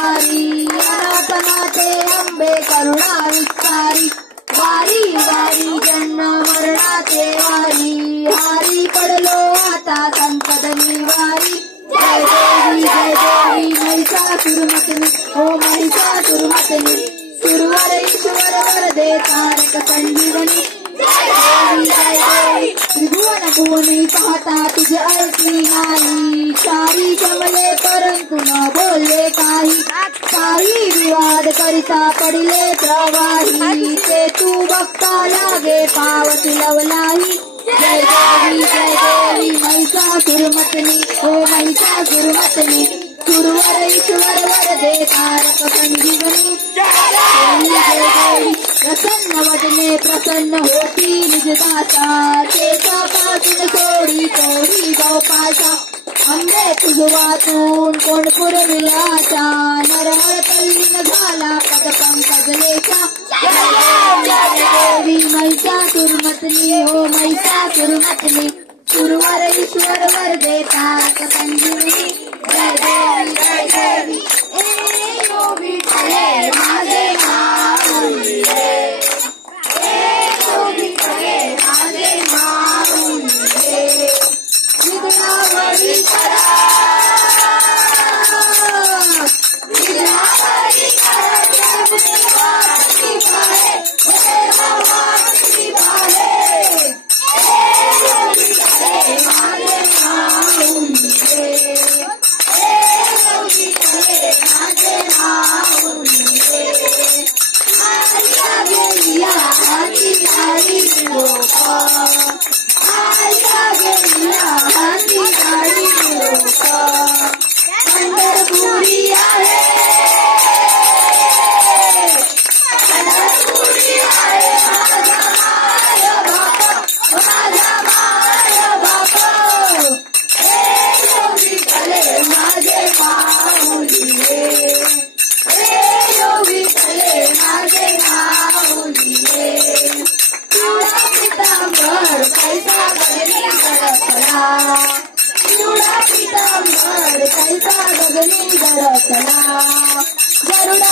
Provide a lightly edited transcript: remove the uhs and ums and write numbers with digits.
विहारी अनाथनाथे अंबे करुणा विस्तारी वारी वारी जन्म मरणाचे वारी हारी पडलो आता संकट निवारी जय देवी महिषासुरमर्दिनी ओ महिषासुरमर्दिनी सुरवर ईश्वर वरदे तारक संजीवनी जय देवी त्रिभुवन भुवनी पाहता तुझे ऐकली नाही चारी जमले परंतु न बोलले काही विवाद करिता पडिले प्रवाही ते तू बघता लागे पावती लवलाही जय देवी महिषासुरमर्दिनी ओ महिषासुरमर्दिनी सुरवर ईश्वर वरदे तारक संजीवनी जय देवी प्रसन्न वदने प्रसन्न होती निजदाता तेजापासून सोडी तोडी गोपाशा अंबे तुझ वाचून कोण पुरविलाचा नरहर तल्लीन झाला पदपंकजलेचा जय देवी महिषासुरमर्दिनी हो महिषासुरमर्दिनी सुरवर ईश्वर वरदे तारक संजीवनी जय देवी ए योगी ठरे माझे माऊली गरुडा